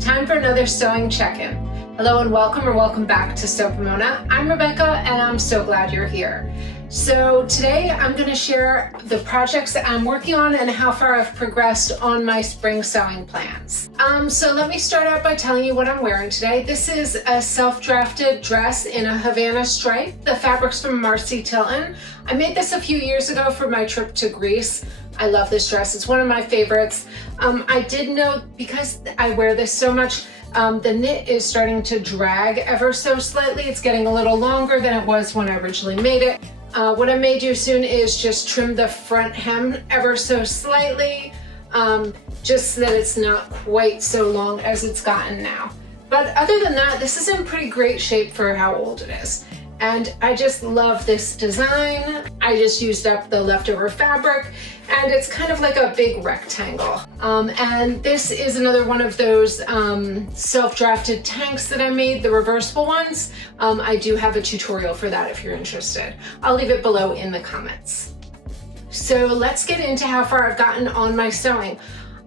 Time for another sewing check-in. Hello and welcome back to Sew Pomona. I'm Rebecca and I'm so glad you're here. So today I'm going to share the projects that I'm working on and how far I've progressed on my spring sewing plans. So let me start out by telling you what I'm wearing today. This is a self-drafted dress in a Havana stripe. The fabric's from Marcy Tilton. I made this a few years ago for my trip to Greece. I love this dress. It's one of my favorites. I did note, because I wear this so much, the knit is starting to drag ever so slightly. It's getting a little longer than it was when I originally made it. What I may do soon is just trim the front hem ever so slightly, just so that it's not quite so long as it's gotten now. But other than that, this is in pretty great shape for how old it is. And I just love this design. I just used up the leftover fabric and it's kind of like a big rectangle. And this is another one of those self-drafted tanks that I made, the reversible ones. I do have a tutorial for that if you're interested. I'll leave it below in the comments. So let's get into how far I've gotten on my sewing.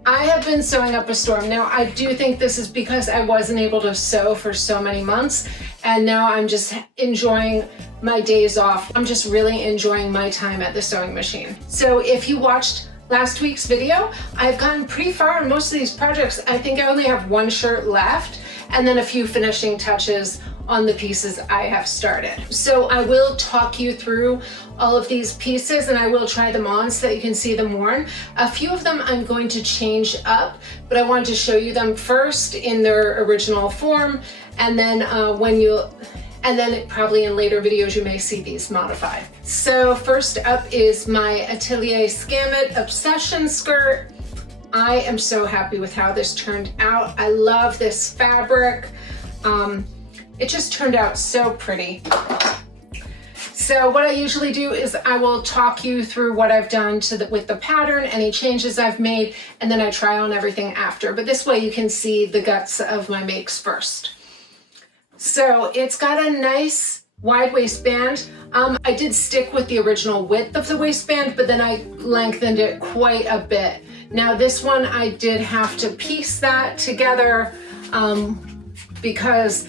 I have been sewing up a storm. Now, I do think this is because I wasn't able to sew for so many months, and now I'm just enjoying my days off. I'm just really enjoying my time at the sewing machine. So if you watched last week's video, I've gotten pretty far on most of these projects. I think I only have one shirt left and then a few finishing touches on the pieces I have started. So I will talk you through all of these pieces and I will try them on so that you can see them worn. A few of them I'm going to change up, but I wanted to show you them first in their original form, and then probably in later videos you may see these modified. So first up is my Atelier Scammit Obsession skirt. I am so happy with how this turned out. I love this fabric. It just turned out so pretty. So what I usually do is I will talk you through what I've done with the pattern, any changes I've made, and then I try on everything after. But this way you can see the guts of my makes first. So it's got a nice wide waistband. I did stick with the original width of the waistband, but then I lengthened it quite a bit. Now this one I did have to piece that together because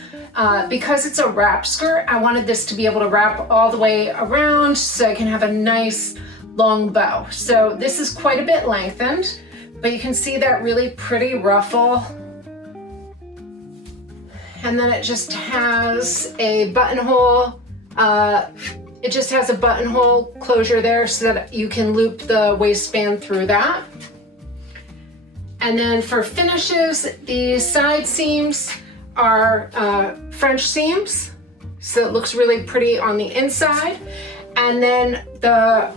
it's a wrap skirt. I wanted this to be able to wrap all the way around so I can have a nice long bow. So this is quite a bit lengthened, but you can see that really pretty ruffle. And then it just has a buttonhole. It just has a buttonhole closure there so that you can loop the waistband through that. And then for finishes, the side seams are French seams, so it looks really pretty on the inside. And then the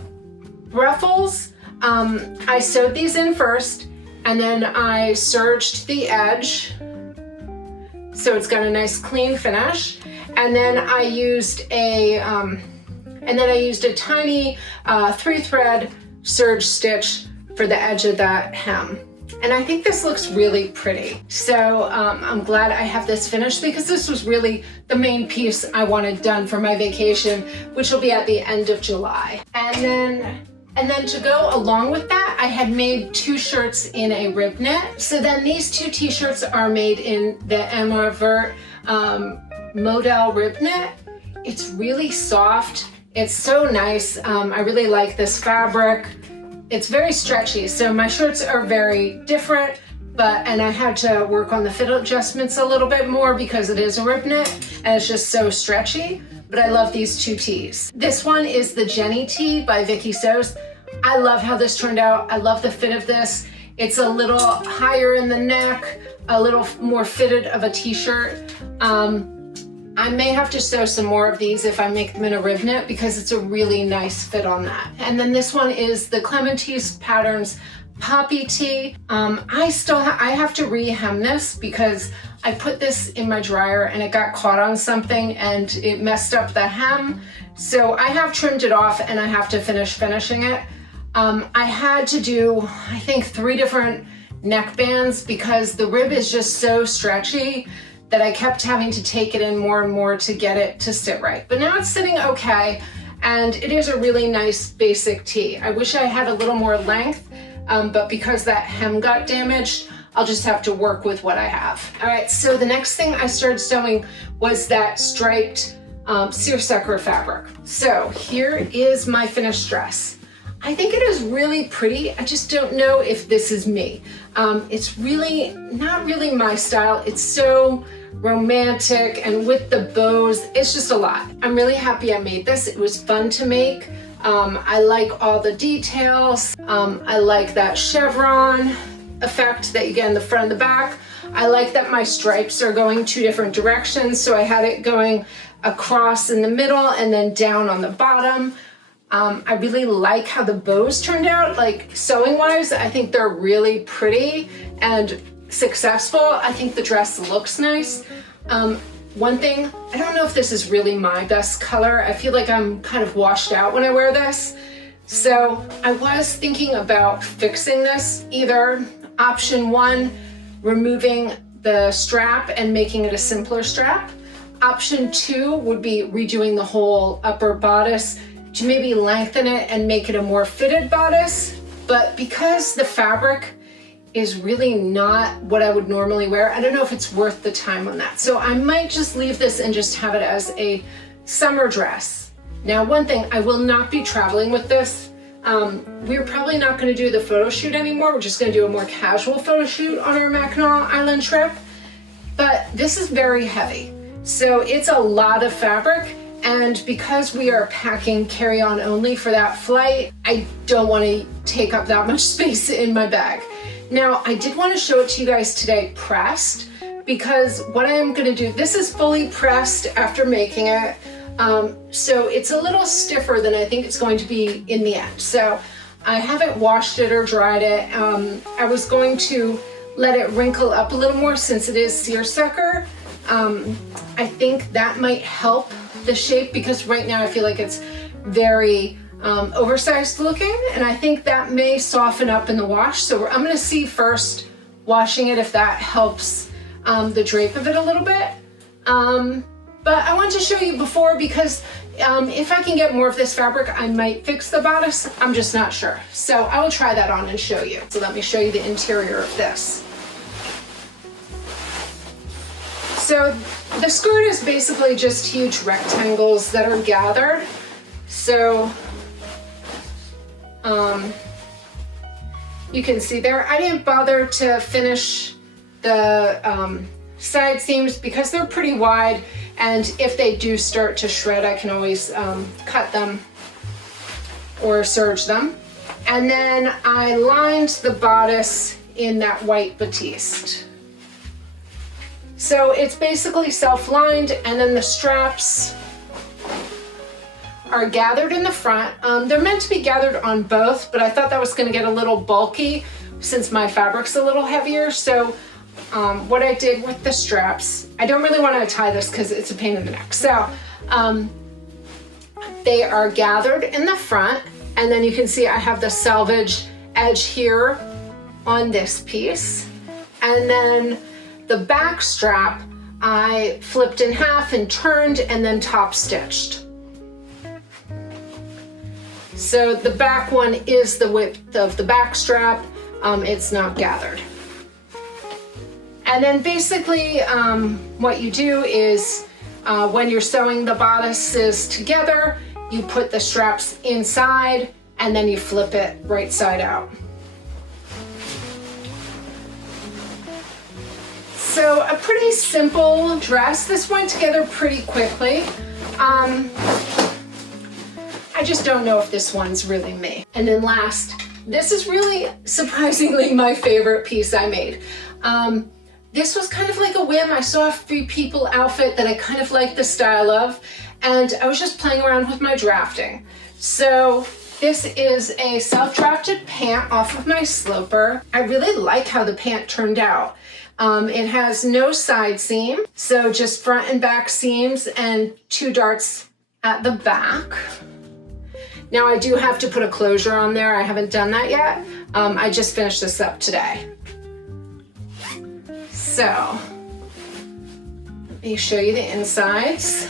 ruffles, I sewed these in first, and then I serged the edge, so it's got a nice clean finish. And then I used a tiny 3-thread serge stitch for the edge of that hem. And I think this looks really pretty. So I'm glad I have this finished because this was really the main piece I wanted done for my vacation, which will be at the end of July. And then to go along with that, I had made 2 shirts in a rib knit. So then these 2 t-shirts are made in the Vert modal rib knit. It's really soft. It's so nice. I really like this fabric. It's very stretchy, so my shirts are very different, and I had to work on the fit adjustments a little bit more because it is a rib knit and it's just so stretchy, but I love these 2 tees. This one is the Jenny tee by viscose. I love how this turned out. I love the fit of this. It's a little higher in the neck, a little more fitted of a t-shirt. I may have to sew some more of these if I make them in a rib knit because it's a really nice fit on that. And then this one is the Clementine Patterns Poppy Tee. I have to re-hem this because I put this in my dryer and it got caught on something and it messed up the hem. So I have trimmed it off and I have to finish finishing it. I had to do, I think, 3 different neck bands because the rib is just so stretchy that I kept having to take it in more and more to get it to sit right. But now it's sitting okay, and it is a really nice basic tee. I wish I had a little more length, but because that hem got damaged, I'll just have to work with what I have. All right, so the next thing I started sewing was that striped seersucker fabric. So here is my finished dress. I think it is really pretty. I just don't know if this is me. It's really not really my style. It's so romantic, and with the bows, it's just a lot. I'm really happy I made this. It was fun to make. I like all the details. I like that chevron effect that you get in the front and the back. I like that my stripes are going 2 different directions. So I had it going across in the middle and then down on the bottom. I really like how the bows turned out. Like sewing wise, I think they're really pretty and successful. I think the dress looks nice. One thing, I don't know if this is really my best color. I feel like I'm kind of washed out when I wear this. So I was thinking about fixing this. Either option 1, removing the strap and making it a simpler strap. Option 2 would be redoing the whole upper bodice to maybe lengthen it and make it a more fitted bodice. But because the fabric is really not what I would normally wear, I don't know if it's worth the time on that. So I might just leave this and just have it as a summer dress. Now, one thing, I will not be traveling with this. We're probably not gonna do the photo shoot anymore. We're just gonna do a more casual photo shoot on our Mackinac Island trip. But this is very heavy. So it's a lot of fabric. And because we are packing carry-on only for that flight, I don't want to take up that much space in my bag. Now, I did want to show it to you guys today pressed, because what I am going to do, this is fully pressed after making it. So it's a little stiffer than I think it's going to be in the end. So I haven't washed it or dried it. I was going to let it wrinkle up a little more since it is seersucker. I think that might help the shape, because right now I feel like it's very oversized looking, and I think that may soften up in the wash. So I'm gonna see first washing it if that helps the drape of it a little bit. But I wanted to show you before, because if I can get more of this fabric, I might fix the bodice. I'm just not sure. So I will try that on and show you. So let me show you the interior of this. So the skirt is basically just huge rectangles that are gathered. So you can see there, I didn't bother to finish the side seams because they're pretty wide, and if they do start to shred, I can always cut them or serge them. And then I lined the bodice in that white batiste. So it's basically self-lined, and then the straps are gathered in the front. They're meant to be gathered on both, but I thought that was going to get a little bulky since my fabric's a little heavier. So what I did with the straps, I don't really want to tie this because it's a pain in the neck. So they are gathered in the front, and then you can see I have the selvage edge here on this piece. And then the back strap, I flipped in half and turned and then top stitched. So the back one is the width of the back strap. It's not gathered. And then basically what you do is when you're sewing the bodices together, you put the straps inside and then you flip it right side out. So a pretty simple dress. This went together pretty quickly. I just don't know if this one's really me. And then last, this is really surprisingly my favorite piece I made. This was kind of like a whim. I saw a Free People outfit that I kind of liked the style of, and I was just playing around with my drafting. So this is a self-drafted pant off of my sloper. I really like how the pant turned out. It has no side seam, so just front and back seams and 2 darts at the back. Now I do have to put a closure on there. I haven't done that yet. I just finished this up today. So let me show you the insides.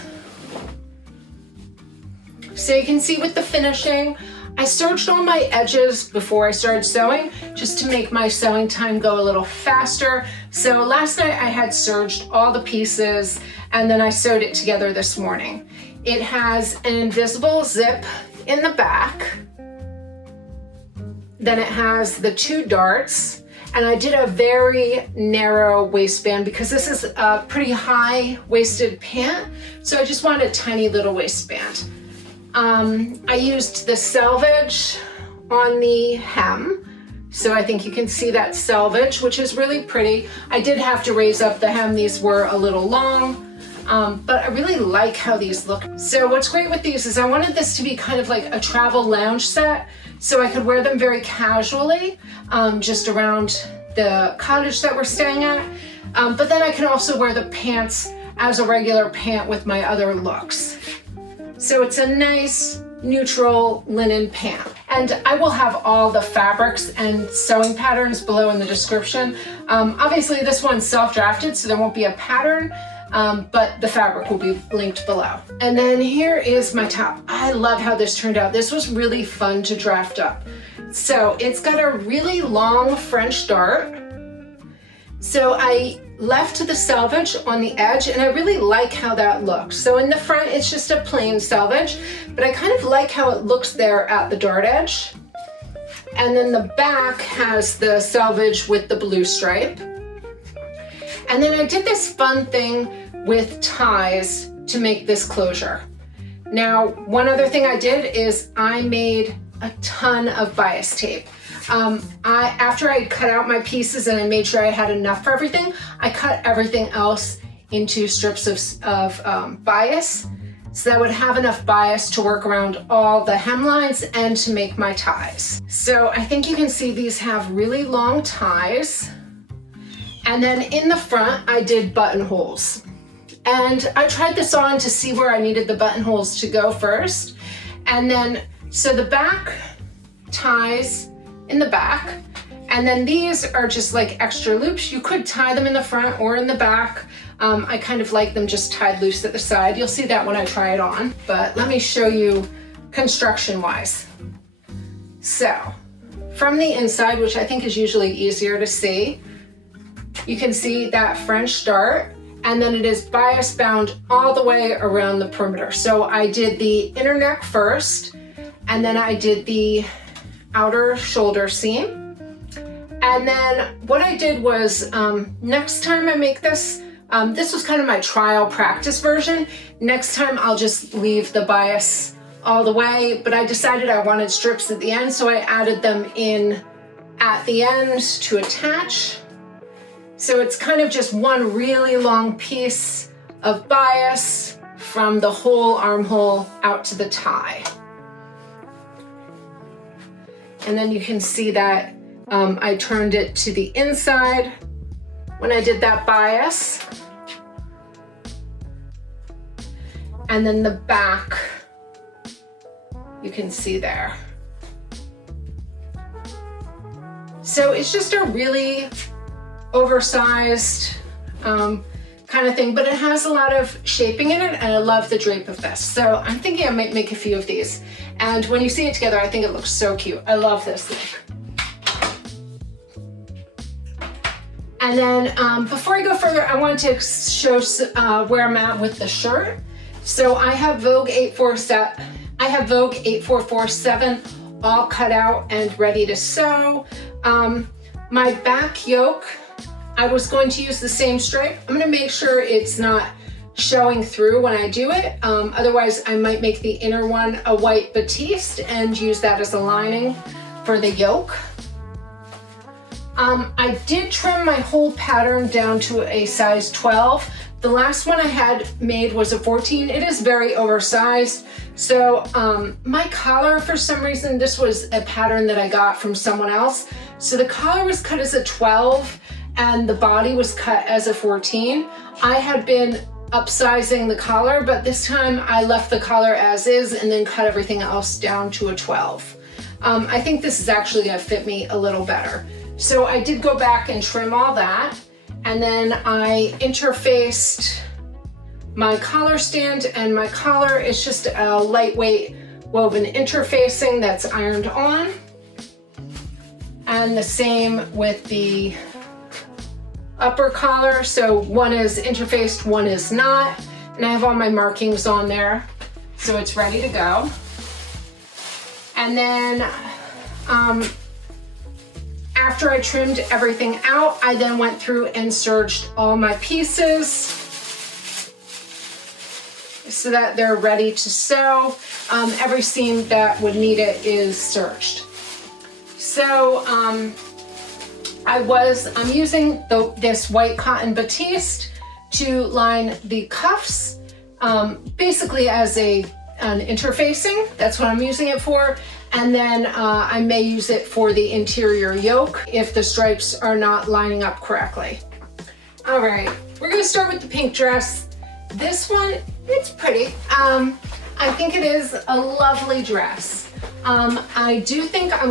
So you can see with the finishing, I serged all my edges before I started sewing, just to make my sewing time go a little faster. So last night I had serged all the pieces and then I sewed it together this morning. It has an invisible zip in the back. Then it has the 2 darts, and I did a very narrow waistband because this is a pretty high-waisted pant, so I just wanted a tiny little waistband. I used the selvage on the hem, so I think you can see that selvage, which is really pretty. I did have to raise up the hem. These were a little long, but I really like how these look. So what's great with these is I wanted this to be kind of like a travel lounge set, so I could wear them very casually, just around the cottage that we're staying at. But then I can also wear the pants as a regular pant with my other looks. So it's a nice neutral linen pant. And I will have all the fabrics and sewing patterns below in the description. Obviously this one's self-drafted, so there won't be a pattern, but the fabric will be linked below. And then here is my top. I love how this turned out. This was really fun to draft up. So it's got a really long French dart. So I left the selvage on the edge, and I really like how that looks. So in the front, it's just a plain selvage, but I kind of like how it looks there at the dart edge. And then the back has the selvage with the blue stripe. And then I did this fun thing with ties to make this closure. Now, one other thing I did is I made a ton of bias tape. After I cut out my pieces and I made sure I had enough for everything, I cut everything else into strips of bias, so that I would have enough bias to work around all the hemlines and to make my ties. So I think you can see these have really long ties. And then in the front, I did buttonholes. And I tried this on to see where I needed the buttonholes to go first. And then, so the back ties in the back, and then these are just like extra loops. You could tie them in the front or in the back. I kind of like them just tied loose at the side. You'll see that when I try it on, but let me show you construction wise. So from the inside, which I think is usually easier to see, you can see that French dart, and then it is bias bound all the way around the perimeter. So I did the inner neck first, and then I did the outer shoulder seam. And then what I did was, next time I make this, this was kind of my trial practice version. Next time I'll just leave the bias all the way, but I decided I wanted strips at the end, so I added them in at the end to attach. So it's kind of just one really long piece of bias from the whole armhole out to the tie. And then you can see that I turned it to the inside when I did that bias. And then the back, you can see there. So it's just a really oversized kind of thing, but it has a lot of shaping in it, and I love the drape of this. So I'm thinking I might make a few of these. And when you see it together, I think it looks so cute. I love this look. And then before I go further, I want to show where I'm at with the shirt. So I have Vogue 8447 all cut out and ready to sew. My back yoke, I was going to use the same stripe. I'm gonna make sure it's not showing through when I do it. Otherwise, I might make the inner one a white batiste and use that as a lining for the yoke. I did trim my whole pattern down to a size 12. The last one I had made was a 14. It is very oversized. So my collar, for some reason, this was a pattern that I got from someone else. So the collar was cut as a 12 and the body was cut as a 14. I had been upsizing the collar, but this time I left the collar as is and then cut everything else down to a 12. I think this is actually gonna fit me a little better. So I did go back and trim all that, and then I interfaced my collar stand, and my collar is just a lightweight woven interfacing that's ironed on. And the same with the upper collar. So one is interfaced, one is not. And I have all my markings on there, so it's ready to go. And then after I trimmed everything out, I then went through and serged all my pieces so that they're ready to sew. Every seam that would need it is serged. So I'm using this white cotton batiste to line the cuffs, basically as an interfacing. That's what I'm using it for. And then I may use it for the interior yoke if the stripes are not lining up correctly. All right, we're gonna start with the pink dress. This one, it's pretty. I think it is a lovely dress. I'm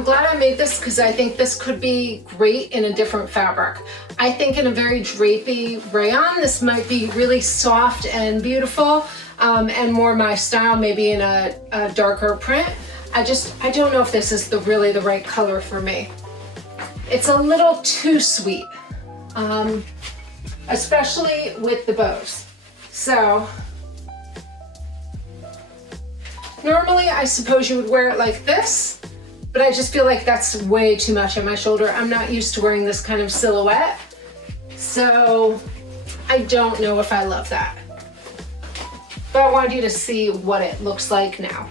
glad I made this because I think this could be great in a different fabric. I think in a very drapey rayon, this might be really soft and beautiful, and more my style, maybe in a darker print. I don't know if this is really the right color for me. It's a little too sweet, especially with the bows. So, normally I suppose you would wear it like this, but I just feel like that's way too much on my shoulder. I'm not used to wearing this kind of silhouette, so I don't know if I love that. But I wanted you to see what it looks like now.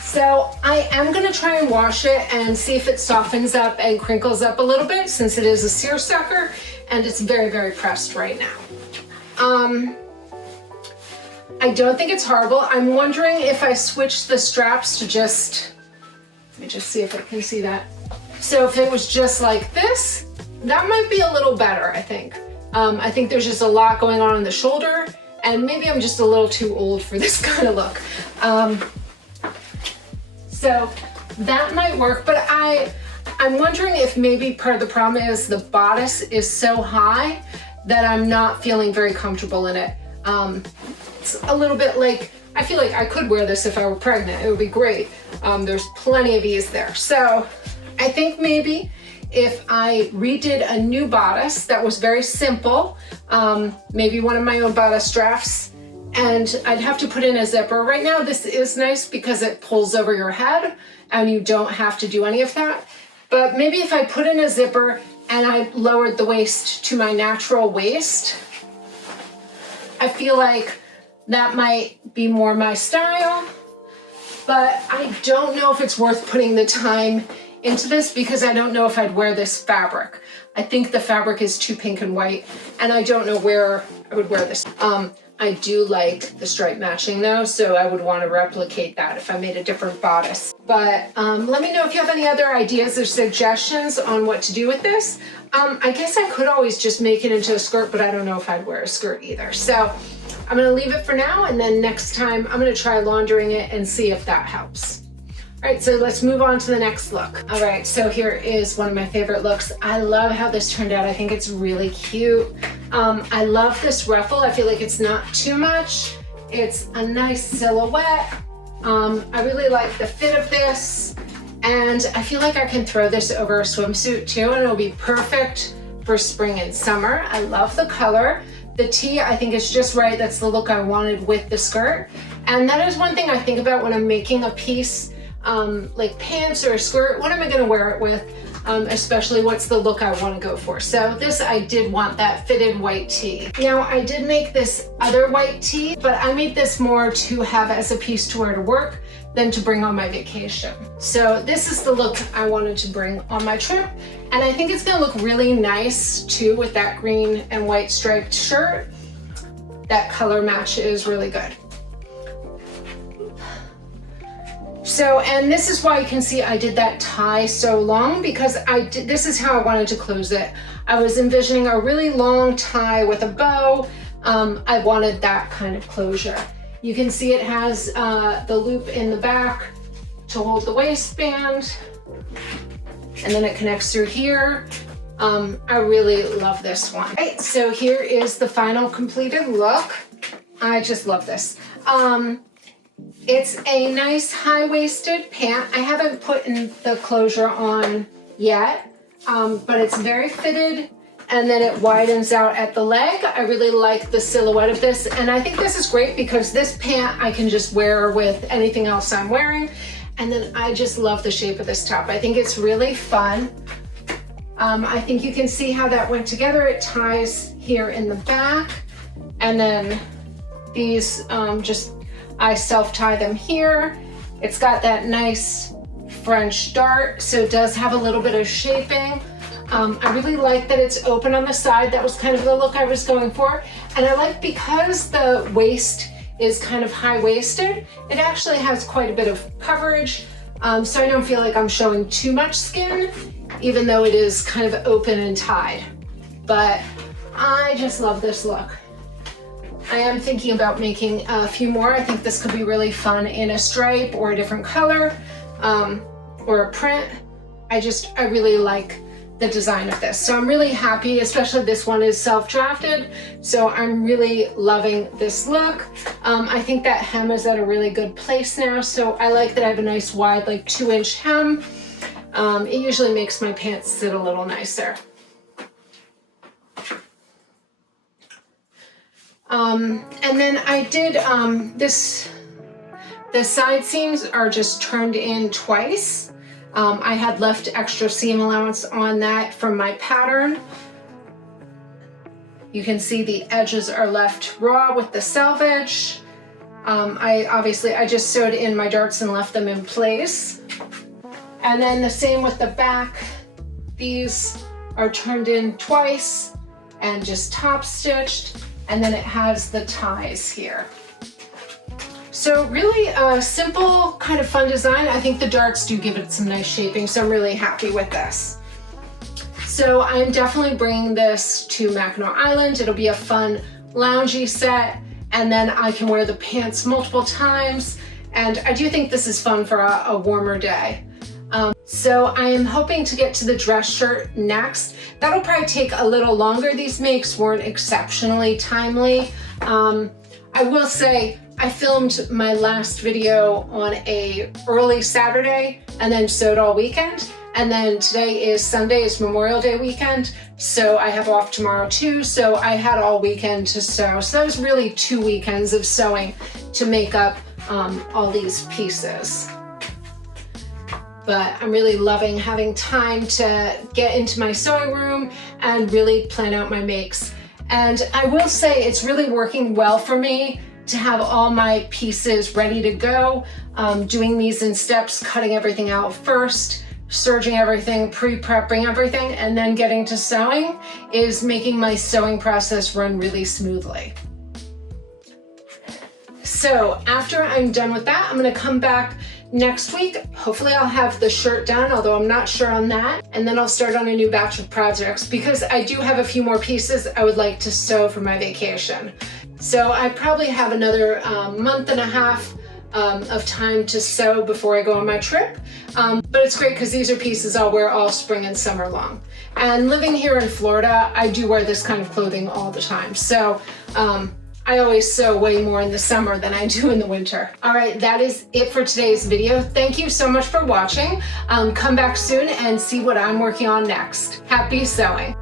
So I am gonna try and wash it and see if it softens up and crinkles up a little bit, since it is a seersucker and it's very, very pressed right now. I don't think it's horrible. I'm wondering if I switch the straps to let me just see if I can see that. So if it was just like this, that might be a little better, I think. I think there's just a lot going on in the shoulder, and maybe I'm just a little too old for this kind of look. So that might work, but I'm wondering if maybe part of the problem is the bodice is so high that I'm not feeling very comfortable in it. It's a little bit like, I feel like I could wear this if I were pregnant. It would be great. There's plenty of ease there. So I think maybe if I redid a new bodice that was very simple, maybe one of my own bodice drafts, and I'd have to put in a zipper. Right now this is nice because it pulls over your head and you don't have to do any of that. But maybe if I put in a zipper and I lowered the waist to my natural waist, I feel like that might be more my style. But I don't know if it's worth putting the time into this because I don't know if I'd wear this fabric. I think the fabric is too pink and white, and I don't know where I would wear this. I do like the stripe matching though, so I would want to replicate that if I made a different bodice. But let me know if you have any other ideas or suggestions on what to do with this. I guess I could always just make it into a skirt, but I don't know if I'd wear a skirt either. So I'm gonna leave it for now, and then next time I'm gonna try laundering it and see if that helps. All right, so let's move on to the next look. All right, so here is one of my favorite looks. I love how this turned out. I think it's really cute. I love this ruffle. I feel like it's not too much. It's a nice silhouette. I really like the fit of this, and I feel like I can throw this over a swimsuit too, and it'll be perfect for spring and summer. I love the color. The tee, I think, is just right. That's the look I wanted with the skirt. And that is one thing I think about when I'm making a piece, like pants or a skirt. What am I gonna wear it with? Especially what's the look I wanna go for. So this, I did want that fitted white tee. Now, I did make this other white tee, but I made this more to have as a piece to wear to work than to bring on my vacation. So this is the look I wanted to bring on my trip. And I think it's gonna look really nice too with that green and white striped shirt. That color match is really good. So, and this is why you can see I did that tie so long, because this is how I wanted to close it. I was envisioning a really long tie with a bow. I wanted that kind of closure. You can see it has the loop in the back to hold the waistband, and then it connects through here. I really love this one. Right, so here is the final completed look. I just love this. It's a nice high-waisted pant. I haven't put in the closure on yet, but it's very fitted, and then it widens out at the leg. I really like the silhouette of this, and I think this is great because this pant I can just wear with anything else I'm wearing. And then I just love the shape of this top. I think it's really fun. I think you can see how that went together. It ties here in the back, and then these I self-tie them here. It's got that nice French dart, so it does have a little bit of shaping. I really like that it's open on the side. That was kind of the look I was going for. And I like, because the waist is kind of high-waisted, it actually has quite a bit of coverage, so I don't feel like I'm showing too much skin, even though it is kind of open and tied. But I just love this look. I am thinking about making a few more. I think this could be really fun in a stripe or a different color, or a print. I really like the design of this. So I'm really happy, especially this one is self-drafted. So I'm really loving this look. I think that hem is at a really good place now. So I like that I have a nice wide, like 2-inch hem. It usually makes my pants sit a little nicer. And then I did, the side seams are just turned in twice. I had left extra seam allowance on that from my pattern. You can see the edges are left raw with the selvage. I just sewed in my darts and left them in place. And then the same with the back. These are turned in twice and just top stitched. And then it has the ties here. So really a simple, kind of fun design. I think the darts do give it some nice shaping, so I'm really happy with this. So I'm definitely bringing this to Mackinac Island. It'll be a fun loungy set, and then I can wear the pants multiple times. And I do think this is fun for a warmer day. So I am hoping to get to the dress shirt next. That'll probably take a little longer. These makes weren't exceptionally timely. I will say I filmed my last video on a early Saturday and then sewed all weekend. And then today is Sunday, is Memorial Day weekend. So I have off tomorrow too. So I had all weekend to sew. So that was really 2 weekends of sewing to make up all these pieces. But I'm really loving having time to get into my sewing room and really plan out my makes. And I will say it's really working well for me to have all my pieces ready to go. Doing these in steps, cutting everything out first, serging everything, pre-prepping everything, and then getting to sewing is making my sewing process run really smoothly. So after I'm done with that, I'm gonna come back next week. Hopefully I'll have the shirt done, although I'm not sure on that. And then I'll start on a new batch of projects because I do have a few more pieces I would like to sew for my vacation. So I probably have another month and a half of time to sew before I go on my trip. But it's great because these are pieces I'll wear all spring and summer long. And living here in Florida, I do wear this kind of clothing all the time. So I always sew way more in the summer than I do in the winter. All right, that is it for today's video. Thank you so much for watching. Come back soon and see what I'm working on next. Happy sewing.